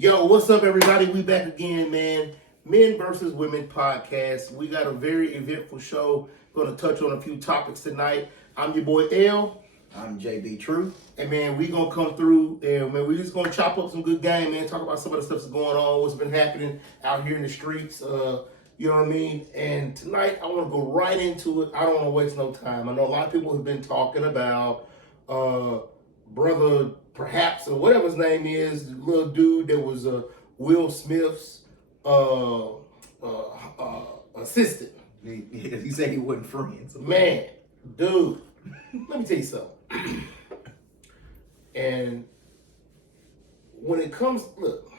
Yo, what's up, everybody? We back again, man. Men versus Women podcast. We got a very eventful show. Going to touch on a few topics tonight. I'm your boy L. I'm JB True. And man, we gonna come through and man, we just gonna chop up some good game, man. Talk about some of the stuff that's going on, what's been happening out here in the streets. You know what I mean? And tonight I want to go right into it. I don't want to waste no time. I know a lot of people have been talking about Brother Perhaps or whatever his name is, the little dude that was Will Smith's assistant. He said he wasn't friends. Man, dude, let me tell you something. And when it comes, look,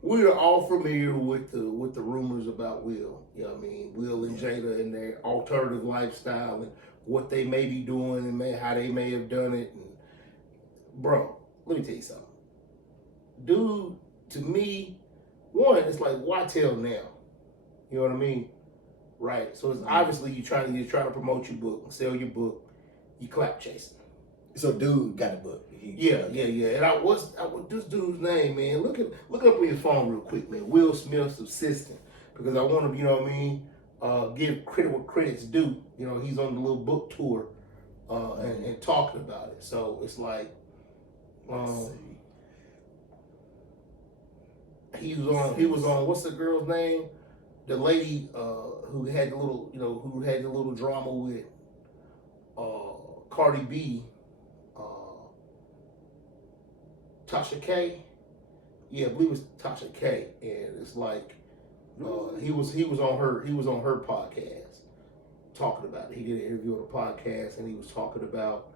we are all familiar with the rumors about Will. You know what I mean? Will and Jada and their alternative lifestyle and what they may be doing and how they may have done it. And, bro, let me tell you something. Dude, to me, one, it's like, why tell now? You know what I mean? Right. So it's obviously you're trying to promote your book, sell your book, you clap chasing. So dude got a book. Yeah. And what's this dude's name, man? Look up on your phone real quick, man. Will Smith's assistant, because I want to, you know what I mean, give credit what credit's due. You know, he's on the little book tour and talking about it. So it's like, he was on what's the girl's name? The lady who had the little drama with Cardi B. Tasha K, yeah, I believe it was Tasha K, and it's like he was on her podcast talking about it. He did an interview on the podcast, and he was talking about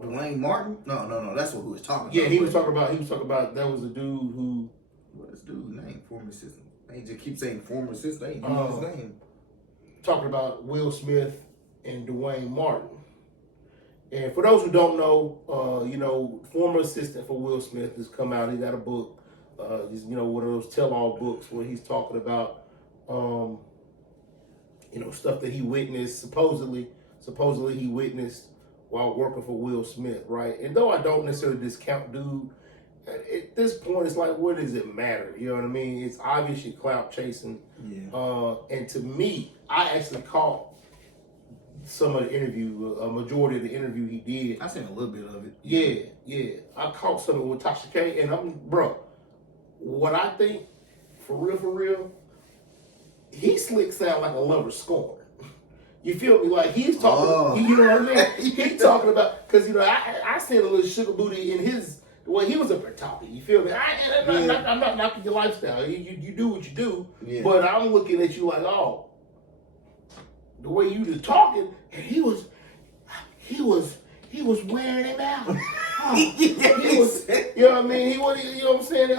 Dwayne Martin. No, that's what he was talking about. Yeah, he was talking about that was the dude who. What's the dude's name? Former assistant. They just keep saying former assistant. They ain't his name. Talking about Will Smith and Dwayne Martin. And for those who don't know, former assistant for Will Smith has come out. He got a book, he's, one of those tell-all books where he's talking about, stuff that he witnessed, supposedly he witnessed while working for Will Smith, right? And though I don't necessarily discount dude, at this point, it's like, what does it matter? You know what I mean? It's obviously clout chasing. Yeah. And to me, I actually caught some of the interview, a majority of the interview he did. I seen a little bit of it. Yeah. I caught some of it with Tasha K, and what I think, for real, he slicks out like a lover scorn. You feel me? Like he's talking, you know what I mean? He's talking about, because, I seen a little sugar booty in his, well, he was up there talking. You feel me? I'm not knocking your lifestyle. You do what you do, but I'm looking at you like, the way you just talking, and he was wearing him out. He was, you know what I mean? He was, you know what I'm saying?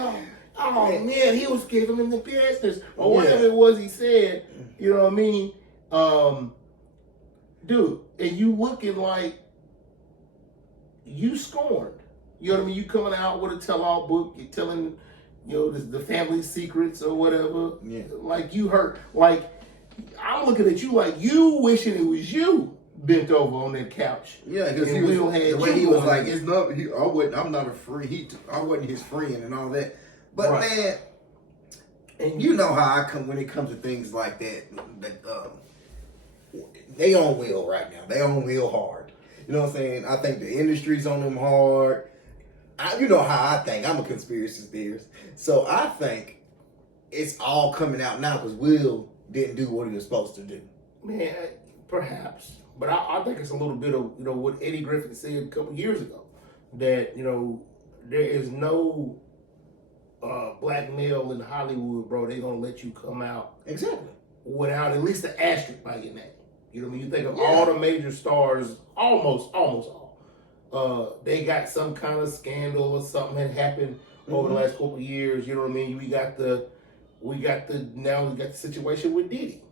Oh man, he was giving him the business or whatever it was he said. You know what I mean? Dude, and you looking like you scorned. You know what I mean? You coming out with a tell-all book. You're telling, the family secrets or whatever. Yeah. Like you hurt. Like, I'm looking at you like you wishing it was you bent over on that couch. Yeah, because he was like, it's not. I'm not a friend. I wasn't his friend and all that. But man, and you know how I come when it comes to things like that. They on Will right now. They on Will hard. You know what I'm saying? I think the industry's on them hard. You know how I think. I'm a conspiracy theorist, so I think it's all coming out now because Will didn't do what he was supposed to do. Man, perhaps. But I think it's a little bit of, what Eddie Griffin said a couple years ago. That, there is no black male in Hollywood, bro. They're going to let you come out. Exactly. Without at least an asterisk by your name. You know what I mean? You think of all the major stars, almost all. They got some kind of scandal or something that happened over the last couple of years. You know what I mean? We got the situation with Diddy.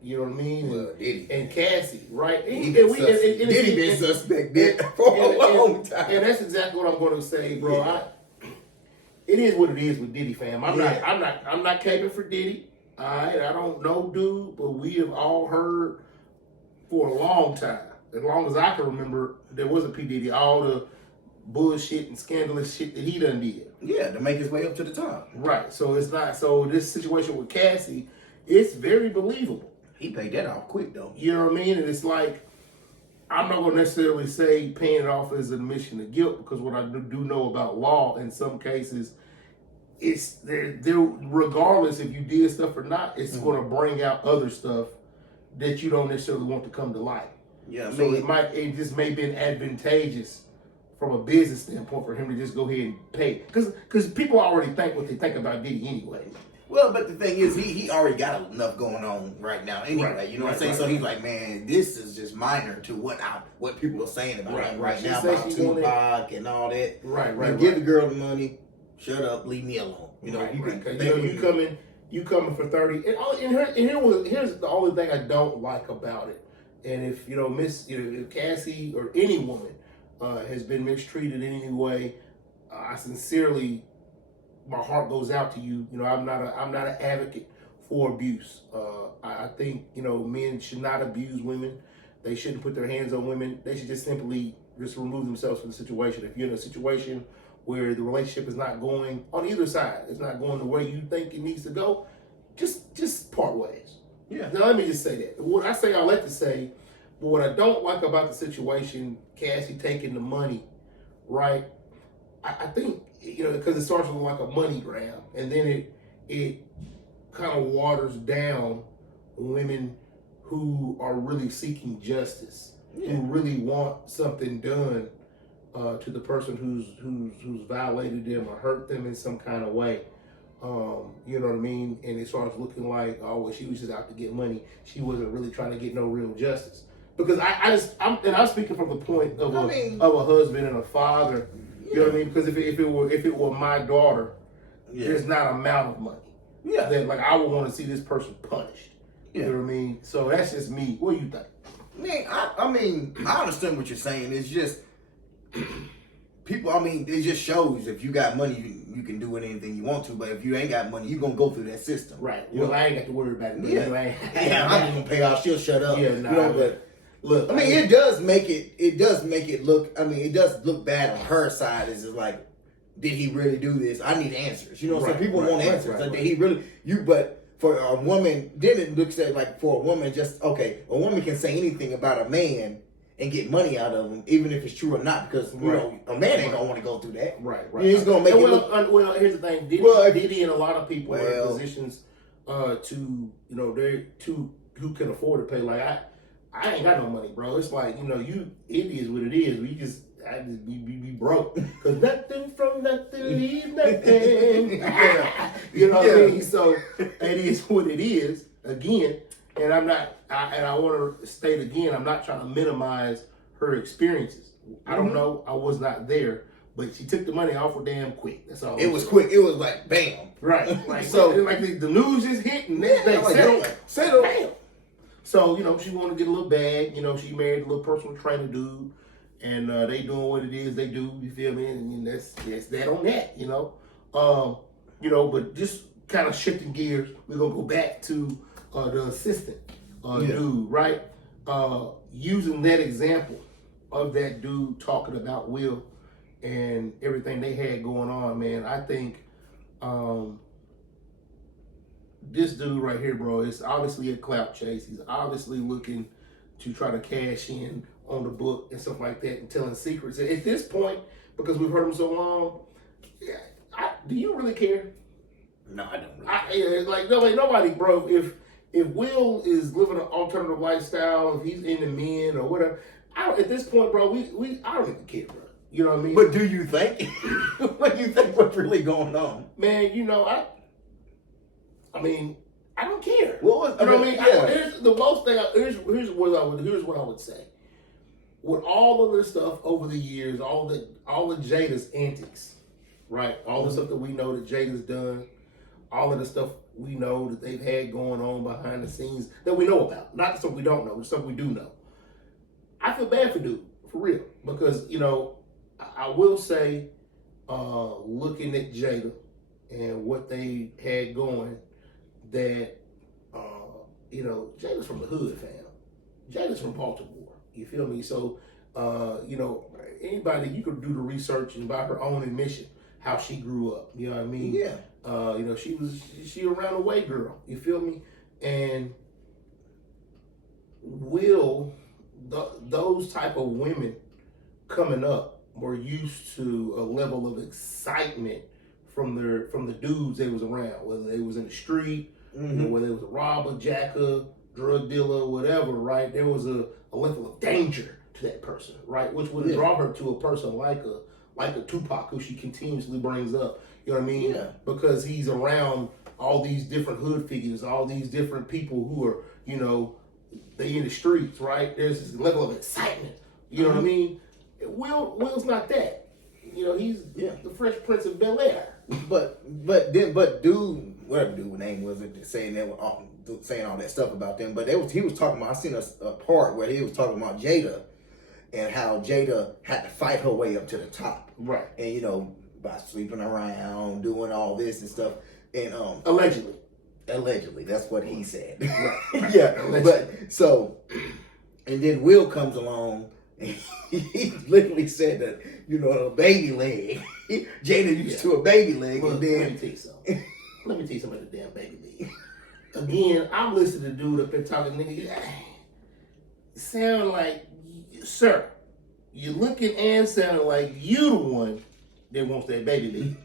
You know what I mean? Diddy. And Cassie, right? Diddy been suspect for a long time. And that's exactly what I'm going to say, bro. Yeah. It is what it is with Diddy, fam. I'm not caping for Diddy. All right, I don't know, dude, but we have all heard for a long time, as long as I can remember, there was a P. Diddy. All the bullshit and scandalous shit that he done did. Yeah, to make his way up to the top. Right. So it's not. So this situation with Cassie, it's very believable. He paid that off quick though. You know what I mean? And it's like, I'm not gonna necessarily say paying it off as an admission of guilt, because what I do know about law, in some cases, it's there. Regardless if you did stuff or not, it's gonna bring out other stuff that you don't necessarily want to come to light. Yeah, So it just may have been advantageous from a business standpoint for him to just go ahead and pay, because people already think what they think about Diddy anyway. Well, but the thing is, he already got enough going on right now anyway. Right, You know what I'm saying? right. So he's like, man, this is just minor to what people are saying about him right She now said about she wanted- Tupac and all that. Right. Give the girl the money. Shut up. Leave me alone. You know, you coming for 30. Here's the only thing I don't like about it. And if if Cassie or any woman has been mistreated in any way, I sincerely, my heart goes out to you. You know, I'm not an advocate for abuse. I think men should not abuse women. They shouldn't put their hands on women. They should just simply remove themselves from the situation. If you're in a situation where the relationship is not going on either side, it's not going the way you think it needs to go, just part ways. Yeah. Now let me just say that. What I say, I like to say, but what I don't like about the situation, Cassie taking the money, right? I think because it starts with like a money grab, and then it kind of waters down women who are really seeking justice, who really want something done to the person who's violated them or hurt them in some kind of way. You know what I mean? And it starts looking like, oh, well, she was just out to get money. She wasn't really trying to get no real justice. Because I'm speaking from the point of a husband and a father. You know what I mean? Because if it were my daughter, there's not an amount of money. Yeah. That like I would want to see this person punished. You know what I mean? So that's just me. What do you think? Man, I understand what you're saying. It's just people. It just shows if you got money, you can do anything you want to. But if you ain't got money, you're gonna go through that system. Right. Well, I ain't got to worry about it. I'm gonna pay off. She'll shut up. Yeah, nah. But look, it does make it look. It does look bad on her side. It's just like, did he really do this? I need answers. You know, some people want answers. Did he really? But for a woman, then it looks at like for a woman, a woman can say anything about a man and get money out of him, even if it's true or not, because a man ain't gonna want to go through that. Right. He's gonna make it look. Well, here's the thing. Diddy and a lot of people are in positions who can afford to pay. Like I ain't got no money, bro. It's like it is what it is. I just be broke, cause nothing from nothing leaves nothing. You know what I mean? So it is what it is. Again, and I'm not. I want to state again, I'm not trying to minimize her experiences. I don't know. I was not there, but she took the money off her damn quick. That's all. It was quick. It was like bam. Right. Like so, like the news just hit, and next day settle. Bam. So she wanted to get a little bag. She married a little personal trainer dude. And they doing what it is they do, you feel me? And that's that on that, but just kind of shifting gears, we're gonna go back to the assistant dude, right? Using that example of that dude talking about Will and everything they had going on, man. I think this dude right here, bro, is obviously a clout chase. He's obviously looking to try to cash in on the book and stuff like that and telling secrets. At this point, because we've heard him so long, do you really care? No, I don't really care. Nobody, bro. If Will is living an alternative lifestyle, if he's into men or whatever, at this point, bro, I don't even care, bro. You know what I mean? But do you think? What do you think? What's really going on? Man, I don't care. What was? Here's the most thing. Here's what I would say. With all of this stuff over the years, all the Jada's antics, right? All the stuff that we know that Jada's done, all of the stuff we know that they've had going on behind the scenes that we know about. Not the stuff we don't know, the stuff we do know. I feel bad for dude, for real, because I will say, looking at Jada and what they had going, that Jada's from the hood, fam. Jada's from Baltimore. You feel me? So, anybody, you could do the research and by her own admission how she grew up. You know what I mean? Yeah. You know, she around the way girl. You feel me? And those type of women coming up were used to a level of excitement from the dudes they was around, whether they was in the street, you know, whether it was a robber, jacker, drug dealer, whatever, right? There was a level of danger to that person, right? Which would draw her to a person like a Tupac, who she continuously brings up. You know what I mean? Yeah. Because he's around all these different hood figures, all these different people who are, you know, they in the streets, right? There's this level of excitement. You know what I mean? Will's not that. You know, he's the Fresh Prince of Bel-Air. But dude, whatever dude's name was it, saying all that stuff about them. But he was talking about. I seen a part where he was talking about Jada and how Jada had to fight her way up to the top, right? And you know, by sleeping around, doing all this and stuff, and allegedly, that's what he said. Right. Yeah, allegedly. But so, and then Will comes along. And he literally said that, you know, a baby leg. Jada used to a baby leg, well, and then let me tell you something. Let me tell you something about the damn baby leg. Again, I'm listening to dude up there talking, nigga. Sound like, sir, you're looking and sounding like you the one that wants that baby leg.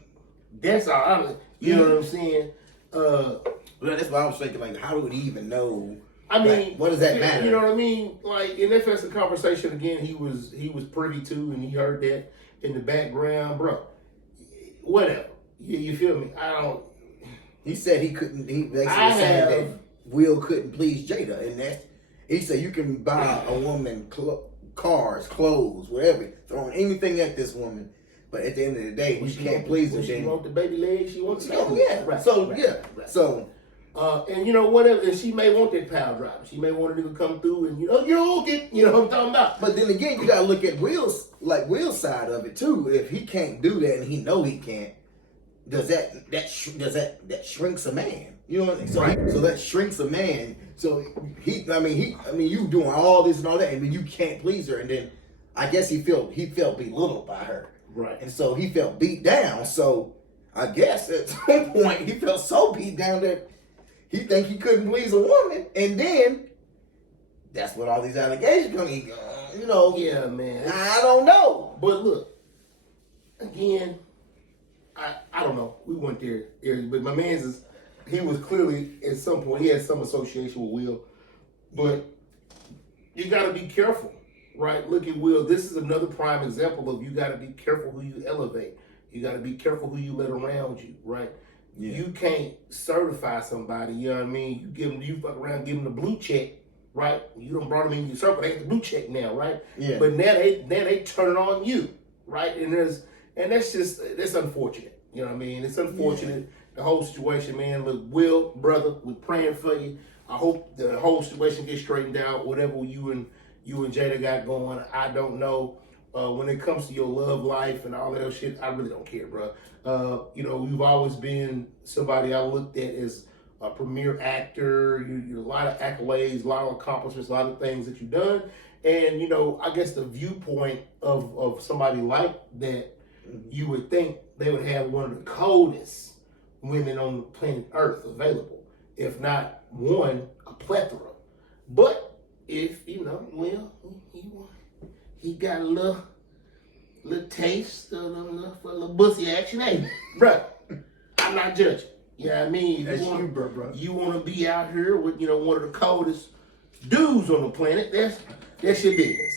That's all. You know what I'm saying? Well, that's why I was thinking, like, how would he even know? I mean, like, what does that matter? You know what I mean? Like, and if that's a conversation again, he was privy to, and he heard that in the background, bro. Whatever, you feel me? I don't. He said he couldn't. He basically said that Will couldn't please Jada, and that's. He said you can buy a woman cars, clothes, whatever, throwing anything at this woman, but at the end of the day, you can't please her. She want the baby legs. She wants the baby. Oh yeah, right. So right. So. And you know, whatever, and she may want that power driver. She may want a nigga to come through and, you know, you're okay. You know what I'm talking about? But then again, you gotta look at Will's side of it too. If he can't do that and he know he can't, does that shrinks a man? You know what I mean? So, so that shrinks a man. So I mean, you doing all this and all that, and then you can't please her, and then I guess he felt belittled by her. Right. And so he felt beat down. So I guess at some point he felt so beat down that he think he couldn't please a woman, and then that's what all these allegations come. You know, yeah, man. I don't know. But look, again, I don't know. We went there, but my man's he was clearly at some point he had some association with Will, but you got to be careful, right? Look at Will. This is another prime example of you got to be careful who you elevate. You got to be careful who you let around you, right? Yeah. You can't certify somebody, you know what I mean? You fuck around, give them the blue check, right? You done brought them in your circle, they have the blue check now, right? Yeah. But now they turn it on you, right? And that's unfortunate. You know what I mean? It's unfortunate, the whole situation, man. Look, Will, brother, we're praying for you. I hope the whole situation gets straightened out, whatever you and Jada got going. I don't know. When it comes to your love life and all that other shit, I really don't care, bro. You know, you've always been somebody I looked at as a premier actor. You a lot of accolades, a lot of accomplishments, a lot of things that you've done. And, you know, I guess the viewpoint of somebody like that, you would think they would have one of the coldest women on the planet Earth available. If not one, a plethora. But if, you know, well, he got a little taste, a little bussy action, ain't it? Bro, I'm not judging. You know what I mean? That's you, bro. You want to be out here with, you know, one of the coldest dudes on the planet, that's your business.